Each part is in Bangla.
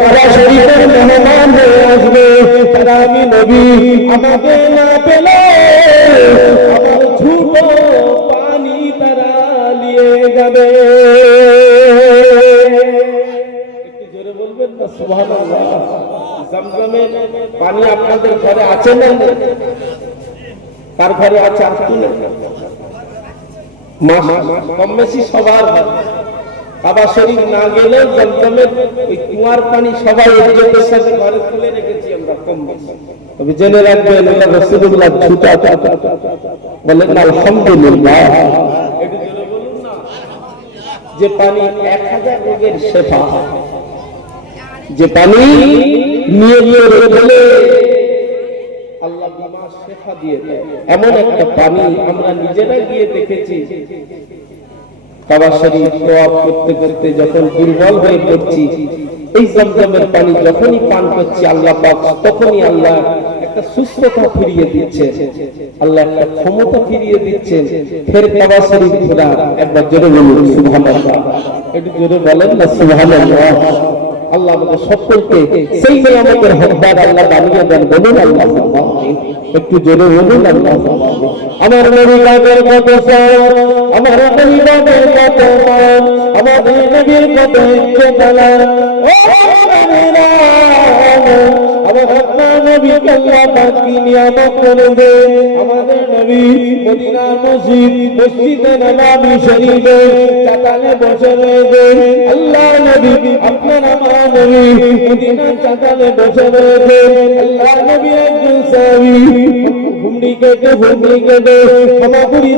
কাবা শরীফের মেহমান হয়ে আসবে তারা আমি নবী আমাকে না পেলে আমার ছোট পানি তারা নিয়ে যাবে। একটু জোরে বলবেন না সুবহানাল্লাহ। জমজমের পানি আপনাদের ঘরে আছে না? কার ঘরে আছে? আর তুলে কম বেশি সবার ঘরে। কাবা শরীফ না গেলে জমজমের ওই কুয়ার পানি সবাই ইজ্জতের সাথে ঘরে তুলে রেখেছি আমরা কম বেশি। তবে জেনে রাখবেন এটা রাসূলুল্লাহ ছুটা বলেন আলহামদুলিল্লাহ। একটু জোরে বলুন না। যে পানি 1000 রোগের শেফা, যে পানি নিয়ে নিয়ে রেখে আল্লাহ বিমা শেফা দিয়ে দেয়, এমন একটা পানি আমরা নিজেরা গিয়ে দেখেছি। কাবা শরীফ তওয়াফ করতে করতে যখন দুর্বল হয়ে পড়ছি, এই জমজমের পানি যখনই পান করছি আল্লাহ পাক তখনই আল্লাহ একটা সুস্থতা ফিরিয়ে দিচ্ছে, আল্লাহ একটা ক্ষমতা ফিরিয়ে দিচ্ছেন। ফের কাবা শরীফ খোদা একবার জোরে বলুন সুবহানাল্লাহ। একটু জোরে বলেন না সুবহানাল্লাহ। আল্লাহ আমাদের সকলকে সেই নিয়ামতের হকদার আল্লাহ বানিয়ে দেন, বলুন আল্লাহ। একটু জোরে বলুন আল্লাহ। আমার নবী পাকের কত মান, আমার নবী পাকের কত মান, আমাদের নবীর কত ইজ্জত আল্লাহ। ও মুমিনা, আমার আপনার নবীকে আল্লাহ পাক কি নিয়ামত করে দেন। আমাদের নবী মদিনা মসজিদে নববী শরীফে চাতালে বসে রয়েছেন। আল্লাহ নবী আপনার আমার নবী মদিনা চাতালে বসে রয়েছেন। আল্লাহ নবী একজন সাহাবী হুমড়ি কেটে হামাগুড়ি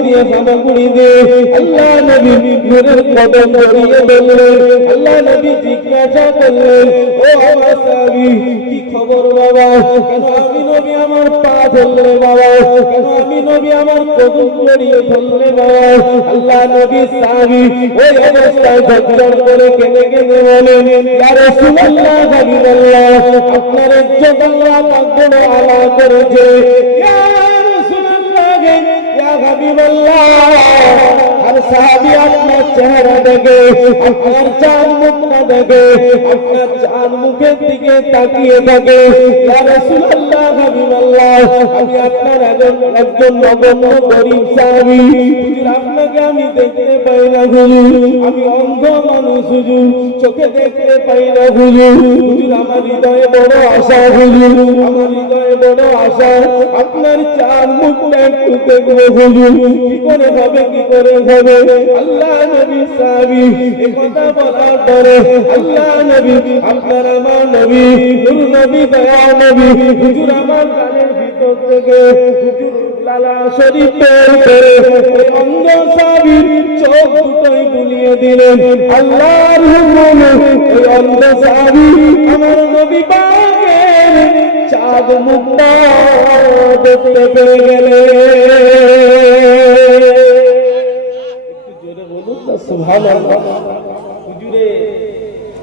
দিয়ে আল্লাহ নবী নূরের কদম জড়িয়ে ধরলেন। আল্লাহ নবী জিজ্ঞাসা করলেন, ও আমার সাহাবী কি খবর বাবা? কেন আমি নবী আমার পা ধরলে বাবা? কেন আমি নবী আমার কদম জড়িয়ে ধরলে বাবা? আল্লাহ নবী সাহাবী ওই অবস্থায় ঝরঝর করে কেঁদে কেঁদে বলেন, ইয়া রাসূলুল্লাহ হাবিবাল্লাহ, আপনার ইজ্জত আল্লাহ পাক বড় আলা করেছে। ইয়া রাসূলুল্লাহ, ইয়া হাবিবাল্লাহ, আর সাহাবী আপনার চেহারা দেখে, আপনার চাঁদ মুখটা দেখে, আপনার চাঁদ মুখের দিকে তাকিয়ে থাকে। ইয়া রাসূলুল্লাহ হাবিবাল্লাহ, আমি আপনার একজন নগণ্য গরীব সাহাবী, হুজুর আপনাকে আমি দেখতে পাই না হুজুর, আমি অন্ধ মানুষ হুজুর, চোখে দেখতে পাই না হুজুর। হুজুর আমার হৃদয়ে বড় আশা হুজুর, আমার হৃদয়ে বড় আশা, আপনার চাঁদ মুখটা একটু দেখবো হুজুর। কি করে হবে, কি করে হবে? আল্লাহ নবী সাহাবী এই কথা বলার পরে আল্লাহ নবী আপনার আমার নবী নূর নবী দয়া নবী হুজুর আমার কানের ভিতর থেকে হুজুর লালা শরীফ বের করে ওই অন্ধ সাহাবীর চোখ দুটোই বুলিয়ে দিলেন। আল্লাহর হুকুমে ওই অন্ধ সাহাবী আমার নবী পাকের চাঁদ মুখটা দেখতে পেয়ে গেলেন। সুবহানাল্লাহ। হুজুরে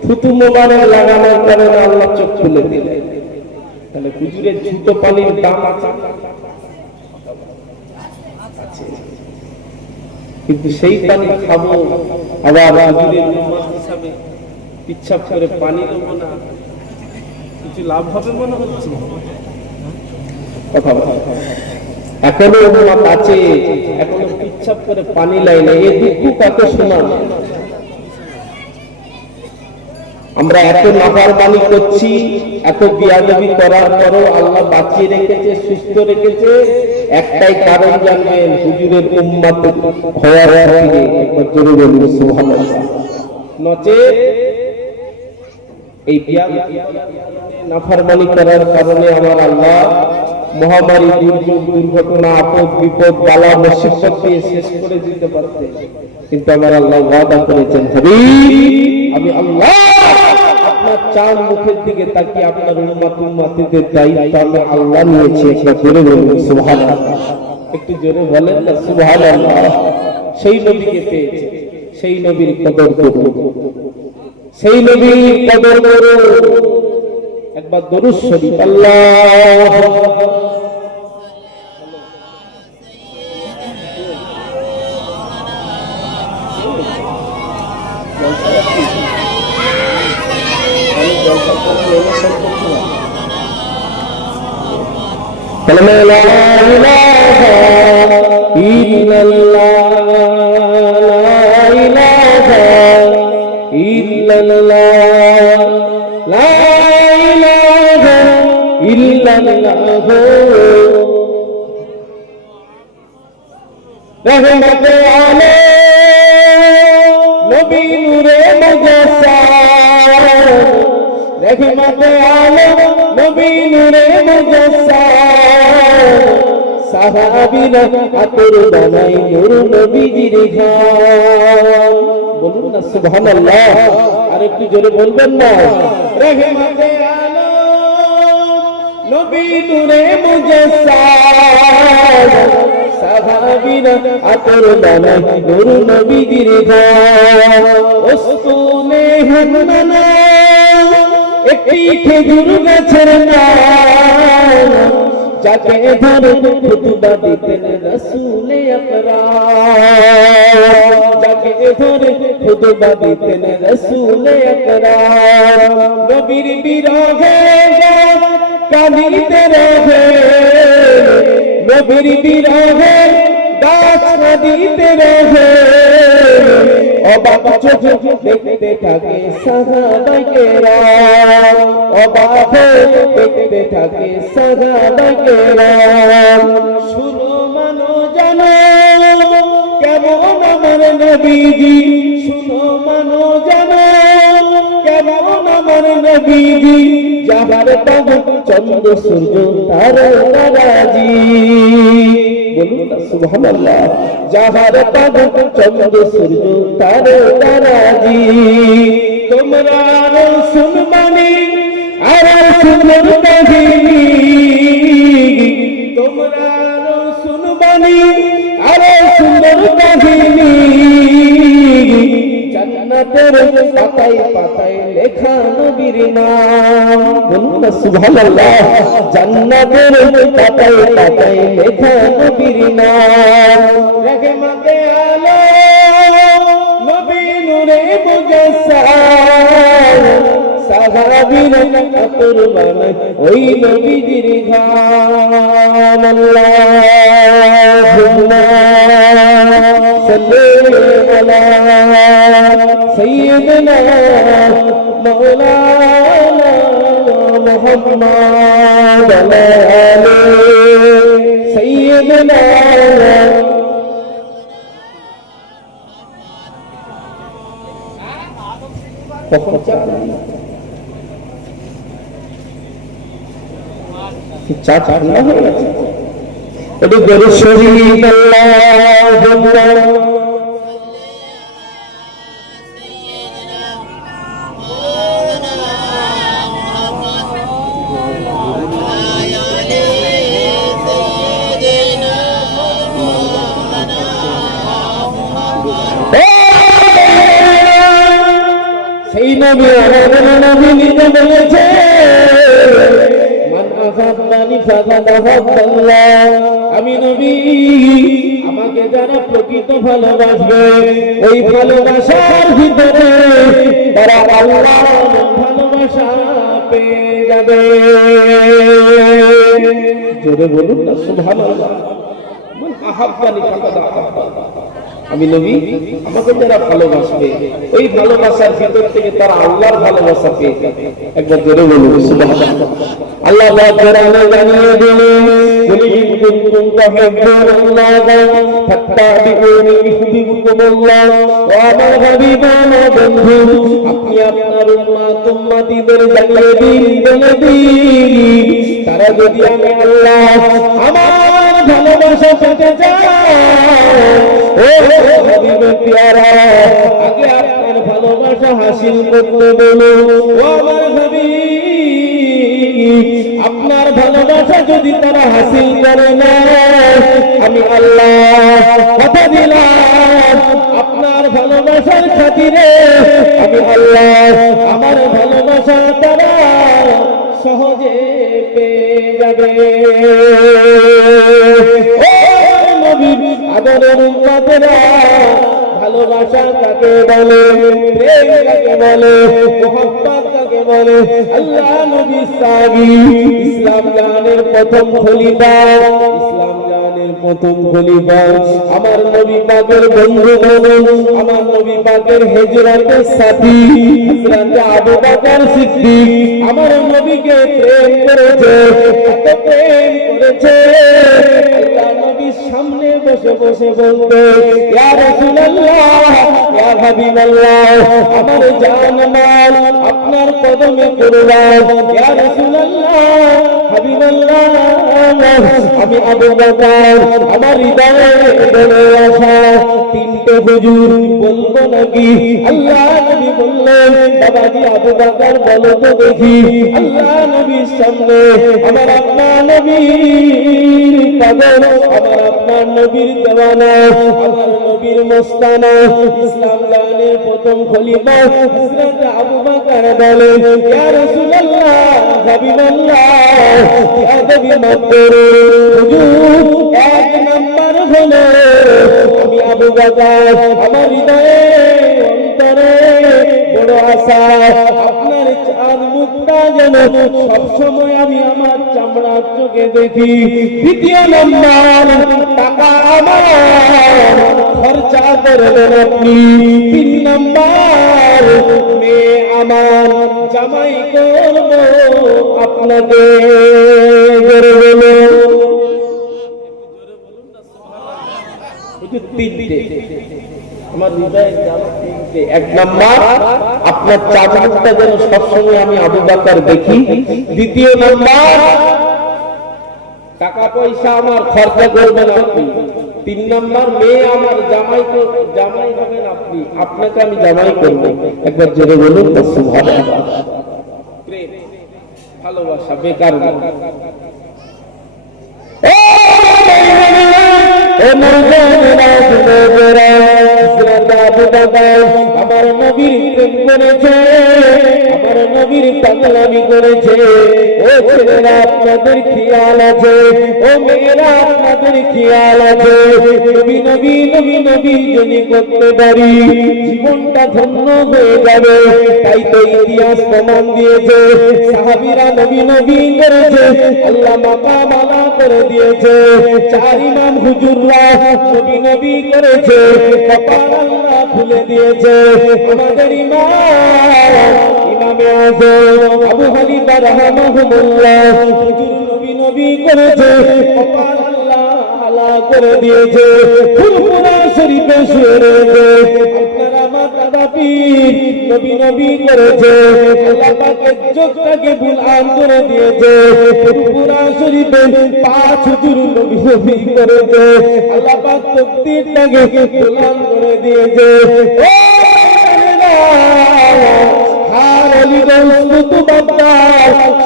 থুতু মোবারক লাগানোর কারণে আল্লাহ চোখ খুলে দিলেন। তাহলে হুজুরের জুতো পানির দাম আছে, কিন্তু সেই পানি খাবো আবার হুজুরের উম্মত হিসাবে পিচ্ছাপ করে পানি দেবো না, কিছু লাভ হবে মনে হচ্ছে? কথা বলা এখনো উম্মত আছে, এখনো পিচ্ছাপ করে পানি লাই না, এই দুঃখ কাকে শোনান? আমরা এত নাফরমানি করছি, এত বিয়াদবি করার পরও আল্লাহ বাঁচিয়ে রেখেছে, সুস্থ রেখেছে, একটাই কারণ জানবেন, হুজুরের উম্মত হওয়ার কারণে। জোরে বলুন সুবহানাল্লাহ। নচেত এই বিয়াদবি নাফরমানি করার কারণে আমার আল্লাহ মহামারী, দুর্যোগ, দুর্ঘটনা, আপদ বিপদ, বালা মুসিবত দিয়ে শেষ করে দিতে পারতেন, কিন্তু আমার আল্লাহ ওয়াদা করেছেন, হাবিব আমি আল্লাহ আপনার চাঁদ মুখের দিকে তাকিয়ে আপনার উম্মতের দায়িত্ব আমি আল্লাহ নিয়েছি। একটা জোরে বলুন সুবহানাল্লাহ। একটু জোরে বলেন না সুবহানাল্লাহ। সেই নবীকে পেয়েছে, সেই নবীর কদর করুন, সেই নবীর কদর করুন। একবার দরুদ শরীফ আল্লাহ لا إله إلا الله لا إله إلا الله لا إله إلا الله رحمت عالم نبی نور مجسم رحمت عالم نبی نور مجسم সাহাবীরা আতর বানাই নূর নবীজির ঘাম বলুন না সুবহানাল্লাহ আর একটু জোরে বলবেন না রহমতে আলম নবী নূরে মুজাসসাম সাহাবীরা আতর বানাই নূর নবীজির ঘাম ওস্তুনে হান্নানা একটি খেজুর গাছের নাম যাকে ধরে খুতবা দিতেন রাসূল আকরাম যাকে ধরে খুতবা দিতেন রাসূল আকরাম নবীর বিরহে কাঁদিতে রহে নবীর বিরহে গাছ কাঁদিতে রহে অবাক চোখে দেখতে থাকে সাহাবায়ে কেরাম অবাক দেখতে থাকে সাহাবায়ে কেরাম শুনো মানো জানো কেমন আমার নবীজি শুনো মানো জানো কেমন আমার নবীজি যাবার তব চন্দ্র সূর্য তারাজি বলুন না সুবহানাল্লাহ যাবার তব চন্দ্র সূর্য তারাজি তোমরা শুনবানি আর সুন্দর কাহিনী তোমরা শুনবানি আর সুন্দর কাহিনী জান্নাতের পাতায় পাতায় লেখা নবীর নাম বলুন না সুবহানাল্লাহ জান্নাতের পাতায় পাতায় লেখা নবীর নাম রহমতে আলম নবী নূরে মুজাসসাম সাহাবীরা আতর বানাই ওই নবীজির ঘাম আল্লাহুম্মা সাল্লি আলা সাইয়্যিদিনা মাওলানা মুহাম্মদ ওয়া আলি সাইয়্যিদিনা চা ঠান্ডা হয়ে গেছে একটু গরু শরীর আল্লাহুম্মা সেই নবী আমাদের নবী নিজে বলেছে আমি নবী আমাকে যারা প্রকৃত ভালোবাসবে ওই ভালোবাসার ভিতরে তারা আল্লাহর ভালোবাসা পেয়ে যাবে জোরে বলুন না সুবহানাল্লাহ মান আহাব্বানি ফাকাদ আহাব্বানি আমি নবী আমাকে যারা ভালোবাসবে ওই ভালোবাসার ভিতর থেকে তারা আল্লাহর ভালোবাসা পেয়ে যাবে একবার জোরে বলুন সুবহানাল্লাহ আল্লাহ কোরআনে জানিয়ে দিলেন কুল ইন কুনতুম তুহিব্বুনাল্লাহ ফাত্তাবিউনি ইউহিব্বুকুমুল্লাহ ও আমার হাবিব আমার বন্ধু আপনি আপনার উম্মতিদের জানিয়ে দিন বলে দিন তারা যদি আমি আল্লাহ আমার ভালোবাসা পেতে চায় ও হাবিব প্যারা আগে আপনার ভালোবাসা হাসিল করতে বলুন ও আমার হাবিব আপনার ভালোবাসা যদি তারা হাসিল করে না আমি আল্লাহ কথা দিলাম আপনার ভালোবাসার খাতিরে আমি আল্লাহ আমার ভালোবাসা তারা সহজে পেয়ে যাবে ও নবী আদরের উম্মতেরা ভালোবাসা কাকে বলে, প্রেম কাকে বলে, মোহাব্বত কাকে বলে। আল্লাহ নবী সাহাবী, ইসলাম জাহানের প্রথম খলিফা, ইসলাম জাহানের প্রথম খলিফা, আমার নবী পাকের বন্ধু বলুন, আমার নবী পাকের হিজরতের সাথী হযরত আবু বকর সিদ্দিক আমার নবীকে প্রেম করেছে, এত প্রেম করেছে আল্লাহ নবীর সামনে বসে বসে বলতে, ইয়া রাসূলুল্লাহ, ইয়া হাবিবাল্লাহ, আমার জান মাল আপনার কদমে কুরবান, ইয়া রাসূলুল্লাহ, হাবিবাল্লাহ, আমি আবু বকর, আমার হৃদয়ে বলে আসা তিনটে হুজুর বলবো নাকি? আল্লাহ নবী বললেন, বাবাজি আবু বকর বলো তো দেখি। আল্লাহ নবীর সামনে আমার আপনার নবীর পাগল, আমার আপনার নবীর দেওয়ানা, আমার নবীর মস্তানা, ইসলাম জাহানের প্রথম খলিফা হযরত আবু বকর বলেন, ইয়া রাসূলুল্লাহ, হাবিবাল্লাহ, ইয়া নবী মাতর হুজুর, এক নাম্বার হলো আমি আবু বকর, আমার হৃদয়ে অন্তরে বড় আশা আপনার চাঁদ মুখটা যেন সবসময় আমি আমার চামড়ার চোখে দেখি। দ্বিতীয় নম্বর, টাকা আমার খরচা করবেন আপনি। তিন নম্বর, মেয়ে আমার জামাই করব আপনাকে। আমার হৃদয়ের জামা তিনটে। এক নাম্বার, আপনার চাদরটা যেন সবসময় আমি আবু বকর দেখি। দ্বিতীয় নাম্বার, টাকা পয়সা আমার খরচা করবেন আপনি। তিন নাম্বার, মেয়ে আমার জামাই হবেন আপনি, আপনাকে আমি জামাই করব। একবার জোরে বলুন সুবহানাল্লাহ। প্রেম, ভালোবাসা বেকার না। আমার নবীর প্রেম করেছে, আমার নবীর পাগলামি করেছে। ও ছেলেরা আপনাদের খেয়াল আছে, ও মেয়েরা আপনাদের খেয়াল আছে। নবী নবী নবী নবী যদি করতে পারি জীবনটা ধন্য হয়ে যাবে। তাই তো ইতিহাস প্রমাণ দিয়েছে, সাহাবীরা নবী নবী করেছে, আল্লাহ মাকাম আলা করে দিয়েছে। চার ইমাম হুজুররা নবী নবী করেছে, কপাল আল্লাহ খুলে দিয়েছে। আমাদের ইমামে আযম আবু হানিফা রাহিমাহুল্লাহ হুজুর নবী নবী করেছে, কপাল আল্লাহ আলা করে দিয়েছে। ফুরফুরা শরীফে শুয়ে রয়েছে। আপনারা আমার দাদা পীর নবী নবী করেছে, আল্লাহ পাকের চোখটাকে বুলআন করে দিয়েছে। ফুরফুরা শরীফে পাঁচ হুজুর নবী নবী করেছে, আল্লাহ পাক তকদীরটাকে বুলআন করে দিয়েছে। ও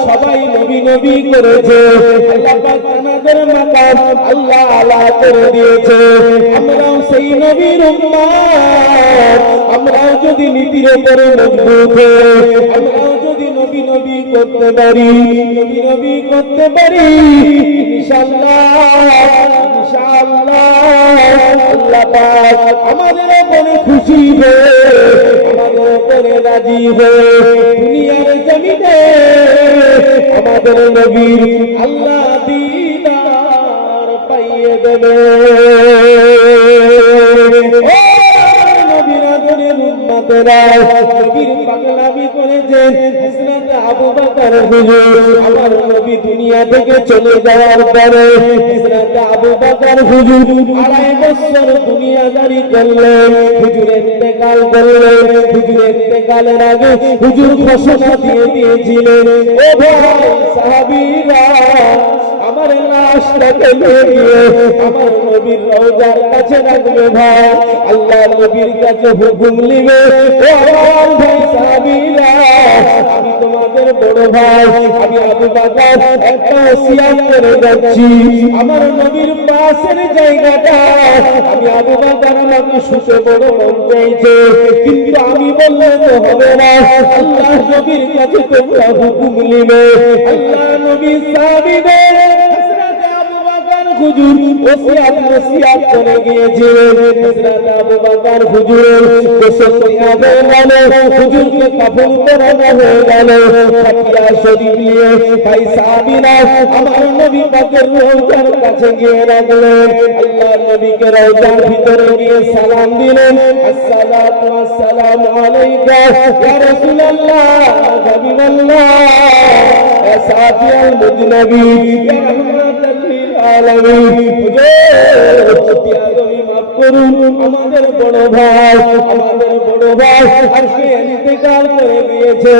সবাই নবী নবী করেছে, আল্লাহ পাক আমাদের মাকাম আল্লাহ আলা করে দিয়েছে। আমরাও সেই নবীর উম্মত, আমরাও যদি নীতির উপরে মজবুত হই, আমরাও যদি নবী নবী করতে পারি, নবী নবী করতে পারি, ইনশাআল্লাহ ইনশাআল্লাহ আল্লাহ পাক আমাদের উপরে খুশি হয়ে, আমাদের উপরে রাজি হয়ে দুনিয়ার জমিনে আমাদের নবীর আল্লাহ দিদার পাইয়ে দেবে। ও নবীর আদরের উম্মতেরা, নবীর পাগলামি করেছেন হযরত আবু বকর হুজুর। আমার নবী দুনিয়া থেকে চলে যাওয়ার পরে হযরত আবু বকর হুজুর 2.5 বছর দুনিয়াদারি করলেন। হুজুর ইন্তেকাল করলেন। হুজুর ইন্তেকালের আগে হুজুর ঘোষণা দিয়ে দিয়েছিলেন, ও ভাই সাহাবীরা, আমার লাশটাকে নিয়ে আমার নবীর রওজার কাছে রাখবে ভাই। আল্লাহ নবীর কাছে হুকুম নিবে, ও আমার ভাই সাহাবীরা, আমি তোমাদের বড় ভাই, আমি আবু বকর একটা ওসিয়ত করে যাচ্ছি। আমার নবীর পাশের জায়গাটা আমি আবু বকর আমাকে শুতে বড় মন চাইছে, কিন্তু আমি বললে তো হবে না। আল্লাহ নবীর কাছে তোমরা হুকুম নিবে। আল্লাহ নবী সাহাবীদের হুজুর ওসিয়াত নসিহত করে গিয়েছিলেন। হযরত আবু বকর হুজুরের 65 গেল, হুজুরকে কাফন পরানো হয়ে গেল। ফাতিয়া শরীফ নিয়ে ভাই সাহাবীরা আমার নবী পাকের রওজার কাছে গিয়ে রাখলেন। আল্লাহর নবীকে রওজার ভিতরে গিয়ে সালাম দিলেন, আসসালাতু ওয়াসসালামু আলাইকা ইয়া রাসূলুল্লাহ হাবিবাল্লাহ ইয়া সাফিয়াল মুজনবী ইয়া রাহমাতাল লিল আলামিন। হুজুর মাফ করুন, আমাদের বড় ভাই আজকে ইন্তেকাল করে গিয়েছে,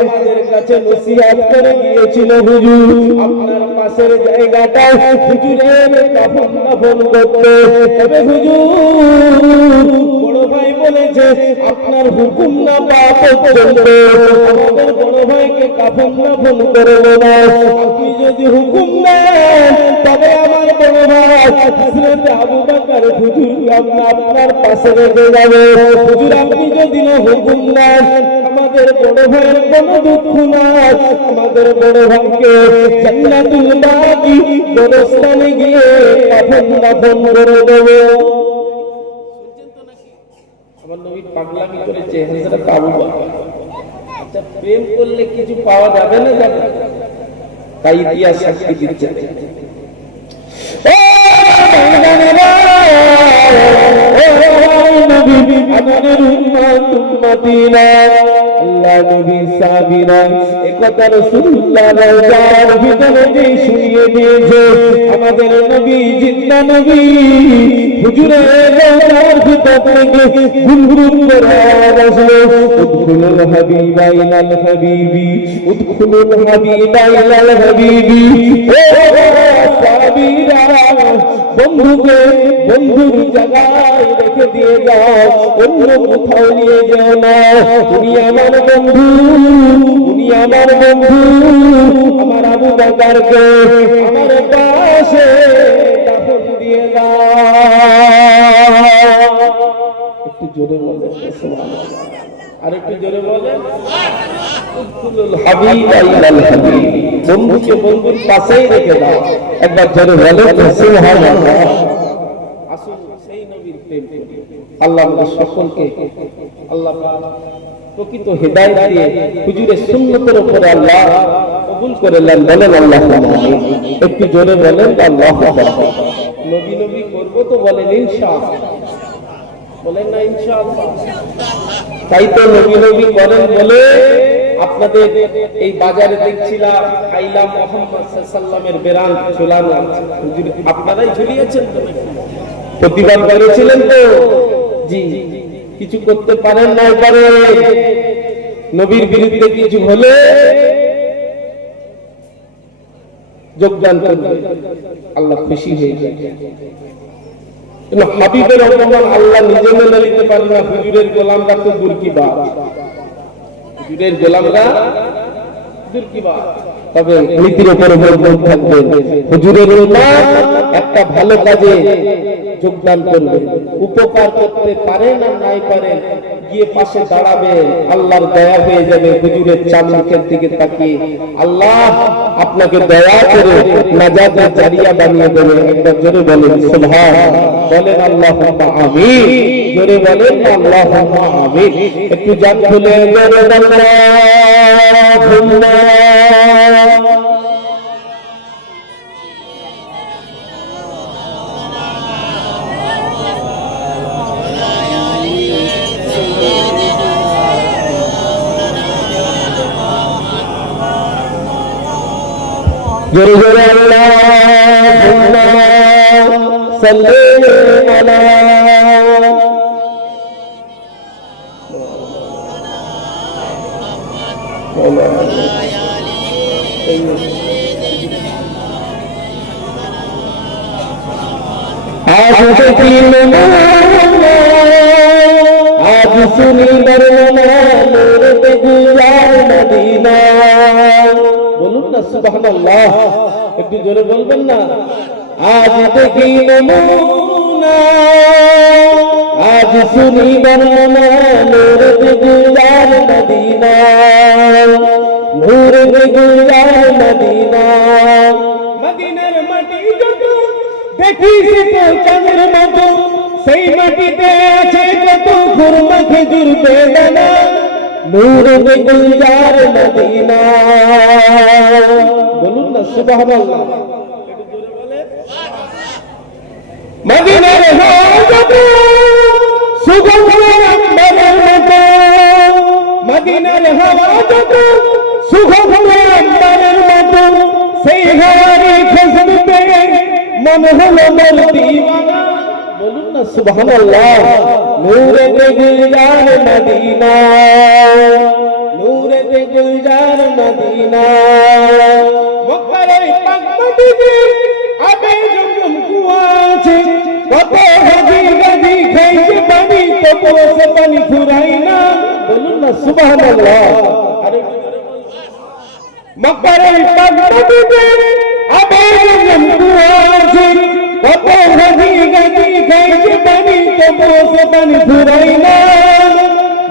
আমাদের কাছে নসিহত করে গিয়েছিল হুজুর আপনার পাশের জায়গাটায় হুজুরের কাফন দাফন করতে। তবে হুজুর বড় ভাই বলেছে আপনার হুকুম না পাওয়া পর্যন্ত আমাদের বড় ভাইকে কাফন দাফন করবে না। আপনি যদি হুকুম দেন তবে আমার বড় ভাই হযরত আবু বকর হুজুর আপনার পাশে রেখে যাবে। হুজুর আপনি যদি না হুকুম দেন আমাদের বড় ভাইয়ের কোনো দুঃখ নাই, আমাদের বড় ভাইকে জান্নাতুল বাকি গোরস্থানে গিয়ে কাফন দাফন করে দেবে। আমার নবী পাগলামি করেছে হযরত আবু বকর। আচ্ছা প্রেম করলে কিছু পাওয়া যাবে না? যাবে। তাই ইতিহাস সাক্ষী দিচ্ছে। আল্লাহ নবী সাহাবীরা একথা রাসূলুল্লাহ রওজার ভিতরে যে শুনিয়ে দিয়েছে, আমাদের নবী জিন্দা নবী হুজুরের রওজার ভিতর থেকে গুনগুন করে আসলো, উদখুলুল হাবিবা ইলাল হাবিবি, উদখুলুল হাবিবা ইলাল হাবিবি। ও সাহাবীরা বন্ধুকে বন্ধুর জায়গায় রেখে দিয়ে যাও, অন্য কোথাও নিয়ে যাও না। উনি আমার বন্ধু, উনি আমার বন্ধু। আমার আবু বকরকে আমার পাশে দাফন দিয়ে দাও। একটু জোরে বলেন সুবহানাল্লাহ, আর একটু জোরে বলেন উদখুলুল হাবিবা ইলাল হাবিব। বন্ধুকে বন্ধুর পাশেই রেখে দাও। একবার জোরে বলেন সুবহানাল্লাহ। আসুন সেই নবীর প্রেম করি। আল্লাহ আমাদের সকলকে আল্লাহ প্রকৃত হেদায়েত দিয়ে হুজুরের সুন্নতের উপরে আল্লাহ কবুল করে নেন। বলেন আল্লাহুম্মা আমিন। একটু জোরে বলেন আল্লাহু আকবার। নবী নবী করব তো বলেন ইনশাআল্লাহ, বলেন না ইনশাআল্লাহ। তাই তো নবী নবী করেন বলে আপনাদের এই বাজারে দেখছিলাম আইলা মুহাম্মদ সাল্লাল্লাহু আলাইহি ওয়াসাল্লামের বেরান ঝুলানো আছে। হুজুর আপনারাই ঝুলিয়েছেন তো, প্রতিবাদ করেছিলেন তো? জি, কিছু করতে পারেন না পারে। নবীর বিরুদ্ধে কিছু হলে যোগদান করবে, আল্লাহ খুশি হয়ে যাবে। হাবিবের অপমান আল্লাহ নিজে মেনে নিতে পারে না। হুজুরের গোলামরা তো দূর কি বাত, হুজুরের গোলামরা দূর কি বাত। তবে নীতির উপরে মজবুত থাকবেন। হুজুরের উম্মত একটা ভালো কাজে যোগদান করবে, উপকার করতে পারেন আর নাই পারেন গিয়ে পাশে দাঁড়াবে, আল্লাহর দয়া হয়ে যাবে। হুজুরের চামড়ার দিকে তাকিয়ে আল্লাহ আপনাকে দয়া করে নাজাতের জারিয়া বানিয়ে দেবে। একবার জোরে বলেন সুবহানাল্লাহ, বলেন আল্লাহুম্মা আমিন। জোরে বলেন আল্লাহুম্মা আমিন। একটু জান খুলে জোরে বলেন আল্লাহুম্মা। জোরে জোরে আল্লাহুম্মা সাল্লি আলা आज देखी नमूना, आज सुनी बरना नूर पे गुजार मदीना। বলুন না সুবহানাল্লাহ, একটু জোরে বলবেন না। আজ দেখি নমুনা, আজ শুনি বর্ণনা নূর पे गुजार मदीना, নূর पे गुजार मदीना। মদিনার মাটি যত দেখিস তো চাঁদের মতো সেই মাটিতে আছে কত খুরমা খেজুর বেদানা নূরে গুলজার মদিনা বলুন না সুবহানাল্লাহ মদিনার হাজত সুগন্ধে আম্বরের মতো মদিনার হাজত সুগন্ধে আম্বরের মতো সেই হাওয়ারে খুশবুতে মন হলো মোর দিওয়ানা বলুন না সুবহানাল্লাহ নূরে গুলজার মদিনা নূরে গুলজার মদিনা মক্কার পাক মদিনা আবে জমজম কুয়া আছে কত হাজি গাজি খাইছে পানি তো পরশে পানি ফুরাই না বলুন না সুবহানাল্লাহ মক্কার পাক মদিনা আবে জমজম কুয়া আছে কত হাজি গাজি খাইছে পানি তো পরশে পানি ফুরাই না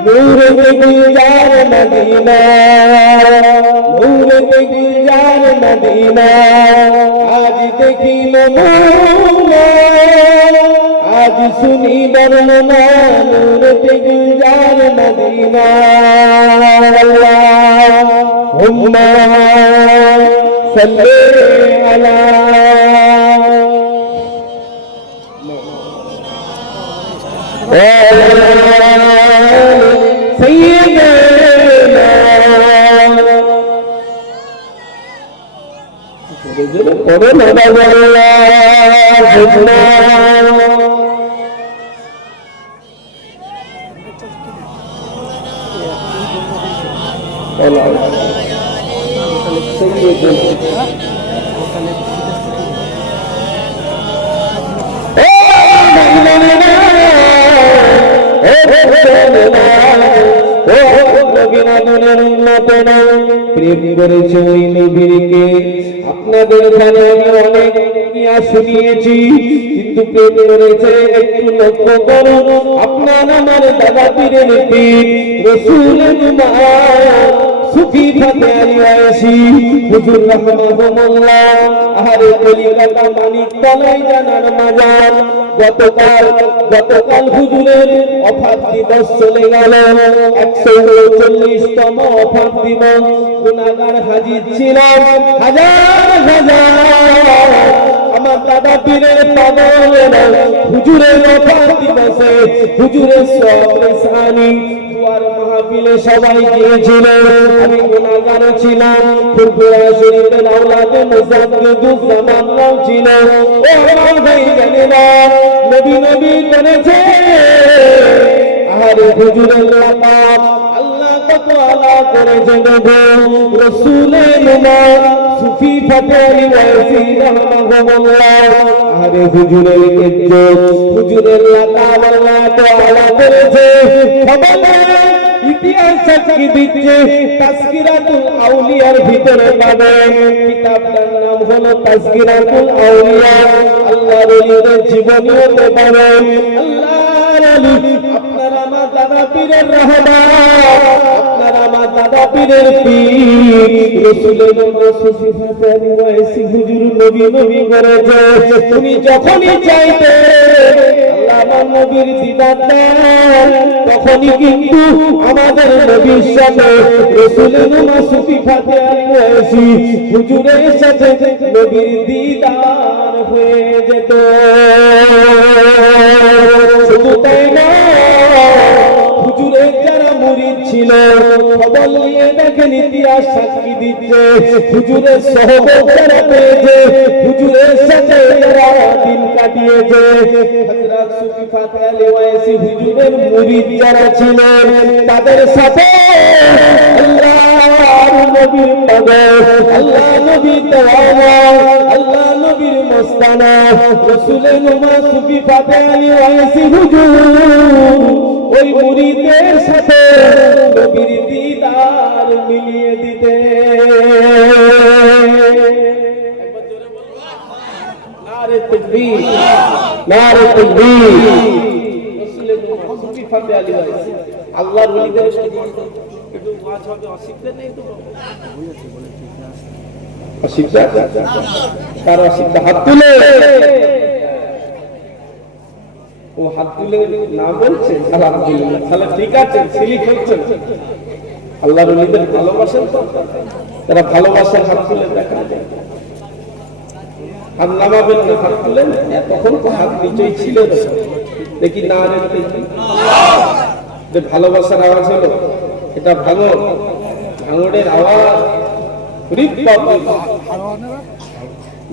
নূরে গুলজার মদিনা নূরে গুলজার মদিনা আজ দেখি নমুনা আজ শুনি বর্ণনা নূরে গুলজার মদিনা আল্লাহুম্মা সাল্লি আলা প্রেম করেছে ওই নবীকে আপনাদের ধারে আমি অনেক ইয়া শুনিয়েছি কিন্তু প্রেম করেছে একটু লক্ষ্য করুন আপনার আমার দাদা পীরের পীর রাসূলের উম্মত সুফি ফাতে আলী ওয়াইসি হুজুর রাহমাহুল্লাহ আহারে কলিকাতা মানিক তলায় জানার মাজার গতকাল হুজুরের ওফাত দিবস চলে গেল 139তম ওফাত দিবস গুনাহগার হাজির ছিল হাজার হাজার আমার দাদা পীরের পাগলেরা হুজুরের ওফাত দিবসে হুজুরের সবরে সানি দুয়ার মাহফিলে সবাই গিয়েছিল আমি গুনাহগার ছিলাম ফুরফুরা শরীফের আওলাদে মুজাদ্দিদুজ জামানরাও ছিল ও আমার ভাই জানেরা নবী নবী করেছে আরে হুজুরের লাকাব আল্লাহ কত আলা করেছে গো রাসূলের উম্মত সুফি ফাতে আলী ওয়াইসি রাহমাহুল্লাহ আরে হুজুরের ইজ্জত হুজুরের লাকাব আল্লাহ তো আলা করেছে সবাই ইতিহাস সাক্ষী দিচ্ছে তাজকিরাতুল আউলিয়ার ভিতরে পাবেন কিতাবটার নাম হলো তাজকিরাতুল আউলিয়া আল্লাহর ওলিদের জীবনীতে পাবেন আল্লাহর ওলি আপনার আমার দাদা পীরের রহমান আপনার আমার দাদা পীরের পীর রাসূলের সুফি ফাতে আলী ওয়াইসি হুজুর নবী নবী করেছে তুমি যখনই চাইতে আমার নবীর দিদার দেন তখনই কিন্তু আমাদের নবীর সাথে রাসূলের উম্মত সুফি ফাতে আলী ওয়াইসি হুজুরের সাথে নবীর দিদার হয়ে যেত শুধু তাই না হুজুরের যারা মুরিদ ছিল খবর নিয়ে দেখেন ইতিহাস সাক্ষী দিচ্ছে হুজুরের সহবত যারা পেয়েছে হুজুরের সাথে যারা দিন কাটিয়েছে হযরত সুফি ফাতে আলী ওয়াইসি হুজুরের মুরিদ যারা ছিলেন তাদের সাথে আল্লাহর নবীর পাগল আল্লাহ নবীর দেওয়ানা আল্লাহ নবীর মস্তানা রাসূলের উম্মত সুফি ফাতে আলী ওয়াইসি হুজুর ওই মুরিদের সাথে নবীর দিদার মিলিয়ে দিতে নারে তাকবীর নারে তাকবীর রাসূলের উম্মত সুফি ফাতে আলী ওয়াইসি আল্লাহর ওলিদের একটু ওয়াজ হবে অসিদ্ধ নেই তো অসিদ্ধ কার অসিদ্ধ হাত তুলে ও হাত তুলে না বলছে আলহামদুলিল্লাহ, তাহলে ঠিক আছে, স্লিপ হচ্ছে। আল্লাহর ওলিদের ভালোবাসেন তো, তারা ভালোবাসার হাত তুলে দেখা যায়। হাত নামাবেন না, হাত তুলেন, তখন তো হাত নিচেই ছিল, দেখি না যে ভালোবাসার আওয়াজ হলো, এটা ভাঙর, ভাঙড়ের আওয়াজ।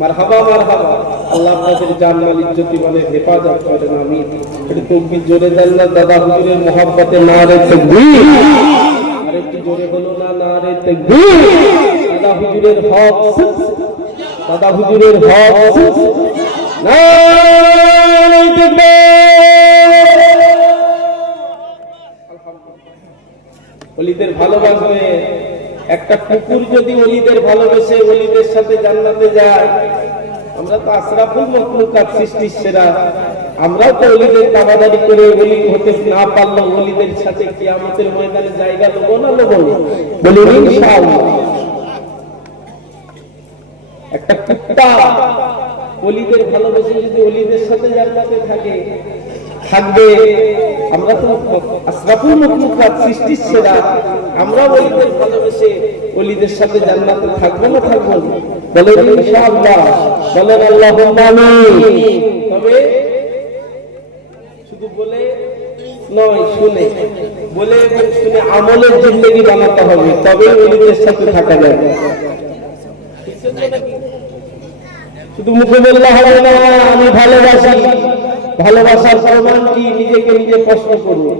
মারহাবা মারহাবা, আল্লাহ আপনাদের জানমাল ইজ্জত জীবনে হেফাজত করেন, আমিন। একটু তাকবীর জোরে দেন না দাদা হুজুরের মহব্বতে, নারে তাকবীর। আরেকটু জোরে বলো না, নারে তাকবীর। দাদা হুজুরের হক, দাদা হুজুরের হক, নারে তাকবীর। ওলিদের ভালোবাসবে। একটা কুকুর যদি ওলিদের ভালোবেসে ওলিদের সাথে জান্নাতে যায়, আমরা তো আশরাফুল মাখলুকাত, সৃষ্টির সেরা, আমরাও তো ওলিদের দাবাদারি করে ওলি হতে না পারলেও ওলিদের সাথে কিয়ামতের ময়দানে জায়গা নেবো না নেবো, বলি ইনশাআল্লাহ। একটা কুত্তা ওলিদের ভালোবেসে যদি ওলিদের সাথে জান্নাতে থাকবে, আমরা তো আশরাফুল মাখলুকাত, সৃষ্টির সেরা, আমরা ওলিদের ভালোবেসে ওলিদের সাথে জান্নাতে থাকবো না থাকবো, বলেন ইনশাআল্লাহ, বলেন আল্লাহুম্মা আমিন। তবে শুধু বলে নয়, শুনে, বলে এবং শুনে আমলের জিন্দেগি বানাতে হবে, তবে ওলিদের সাথে থাকা যাবে। শুধু মুখে বললে হবে না আমি ভালোবাসি, ভালোবাসার প্রমাণ কি? নিজেকে নিজে প্রশ্ন করুন।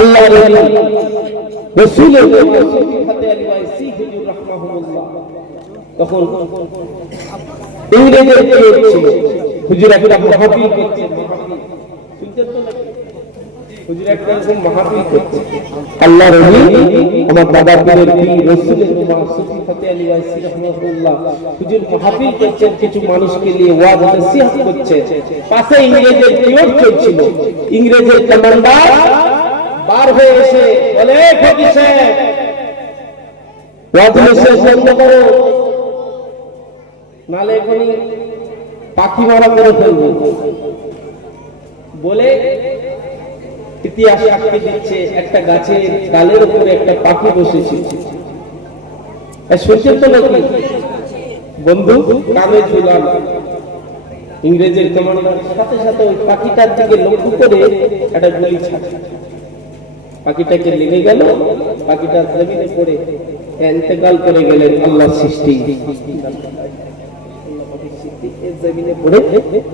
আল্লাহ রাসূলের হাতে আলী ওয়াইসি হুজুর রাহমাহুল্লাহ, তখন ইংরেজের পিরিয়ড ছিল, হুজুর একটা মাহফিল করছেন, শুনছেন তো নাকি? হুজুর একটা মাহফিল করছেন, আল্লাহ রাসূল আমার দাদা পীরের পীর রাসূলের উম্মাহ সুফি ফাতে আলী ওয়াইসি রাহমাহুল্লাহ, হুজুর মাহফিল করছেন, কিছু মানুষকে নিয়ে ওয়াজ নসিহত করছে। পাশে ইংরেজের পিরিয়ড চলছিল, ইংরেজের কমান্ডার বার হয়ে এসে বলে, ফকির সাহেব ওয়াজ নসিহত বন্ধ করো, নালে এখনই পাখি মারা করে ফেলবো, বলে ইতিহাস সাক্ষী দিচ্ছে একটা গাছের ডালের উপরে একটা পাখি বসেছিল। শুনছেন তো নাকি বন্ধু? কানে ঝুলান। ইংরেজের কমান্ডার সাথে সাথে ওই পাখিটার দিকে লক্ষ্য করে একটা গুলি ছাড়ে, পাখিটাকে লেগে গেল, পাখিটা জমিনে পড়ে ইন্তেকাল করে গেলেন। আল্লাহ সৃষ্টি জমিনে পড়ে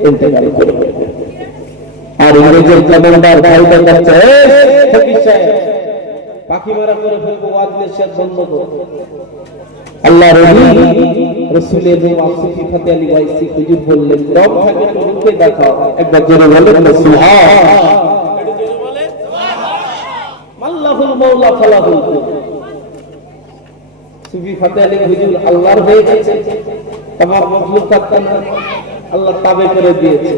ইন্তেকাল করে গেলেন। আর ইংরেজের কমান্ডার ভাইটা কাছে, ফকির সাহেব পাখি মারা করে ফেলবো, ওয়াজ নসিহত বন্ধ করো। আল্লাহ রাসূলের উম্মাহ সুফি ফাতে আলী ওয়াইসি হুজুর বললেন, দম থাকে তো রুখে দেখাও, একবার জোরে বলেন না সুবহান, একটু জোরে বলেন সুবহান। মাল্লাহুল মাওলা ফালাহুল। সুফি ফাতে আলী হুজুর আল্লাহর হয়ে গেছে, তামাম মাখলুকাত আল্লাহ তাবে করে দিয়েছে।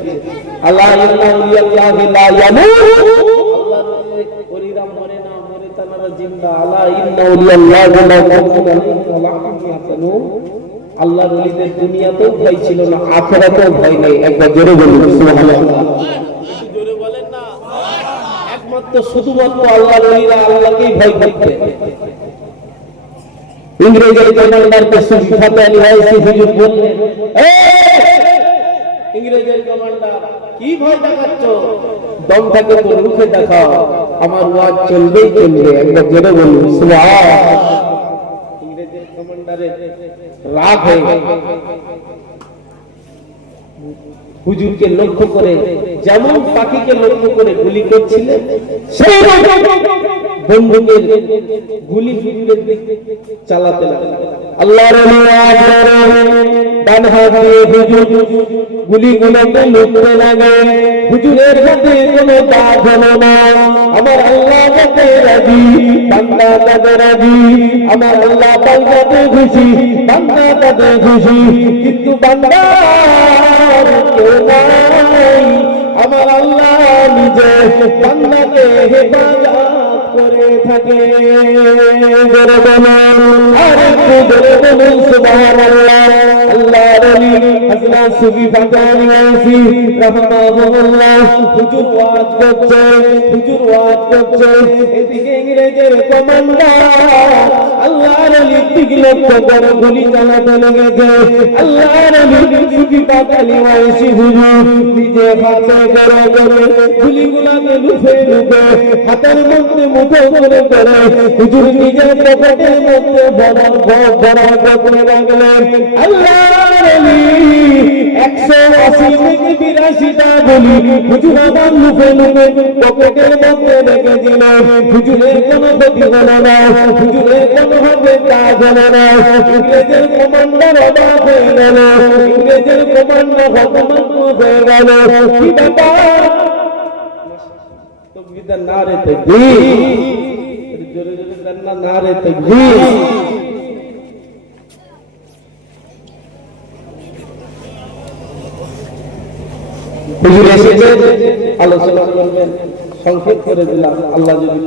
আল্লাহ ইন্না উলিয়াল্লাহি লা ইয়ামুত, আল্লাহর ওলিরা মরে না, মরে তারা জিন্দা। আল্লাহ ইন্না উলিয়াল্লাহি লা ইয়ামুত ওয়া লা ইয়াহজানুন, আল্লাহর ওলিদের দুনিয়াতেও ভয় ছিল না, আখিরাতেও ভয় নেই। একবার জোরে বলুন সুবহানাল্লাহ, একটু জোরে বলেন না সুবহানাল্লাহ। একমাত্র শুধুমাত্র আল্লাহর ওলিরা আল্লাহকেই ভয় করতেন। ইংরেজের কমান্ডারকে সুফি ফাতে আলী ওয়াইসি হুজুর বললেন, ইংরেজের কমান্ডার কি ভয় দেখাচ্ছ? দম থাকে তো রুখে দেখাও, আমার ওয়াজ চলবেই চলবে। একবার জোরে বলুন সুবহান। ইংরেজের কমান্ডারের রাগ হয়ে হুজুরকে লক্ষ্য করে যেমন পাখিকে লক্ষ্য করে গুলি করছিলেন, সেই বন্দুকের গুলি হুজুরের দিকে চালাতে লাগলেন। আল্লাহর ওয়াজ করে ডান হাত দিয়ে হুজুর গুলিগুলোকে লুটতে লাগলেন। হুজুরের হাতে কোনো দাগ হলো না। আমার আল্লাহ যাতে রাজি, বান্দা তাতে রাজি। আমার আল্লাহ বান্দাতে খুশি, বান্দা তাতে খুশি। কিন্তু বান্দার কেউ নাই, আমার আল্লাহ নিজে বান্দাকে হেফাজত করে থাকে। জোরে বলুন, আরে একটু জোরে বলুন সুবহানাল্লাহ। আল্লাহর ওলি হযরত সুফি ফাদানি আসি রাহমাহুল্লাহ হুজুর ওয়াজ করছে এদিকে ইংরেজের কমান্ডার আল্লাহর ওলির দিকে লক্ষ্য করে গুলি চালাতে লেগেছে। আল্লাহর ওলি সুফি ফাদানি আসি হুজুর নিজে হাতে করে গুলিগুলোকে লুফে হাতের মধ্যে মুঠো করে হুজুর নিজের পকেটের মধ্যে ভরা করে রাখলেন। আল্লাহর ওলি 180 থেকে 82টা গুলি হুজুর আবার লুফে পকেটের মধ্যে রেখে দিল। হুজুরের কোনো ক্ষতি হলো না, হুজুরের কোনো হাতে কাজ হলো না। ইংরেজের কমান্ডার অবাক হয়ে গেল, ইংরেজের কমান্ডার হতভম্ব হয়ে গেল। কি ব্যাপার? তকবীর নারে তাকবীর, জোরে জোরে দেন না নারে তাকবীর। হুজুর এসেছে, আলোচনা করবেন, সংক্ষেপ করে দিলাম। আল্লাহ যদি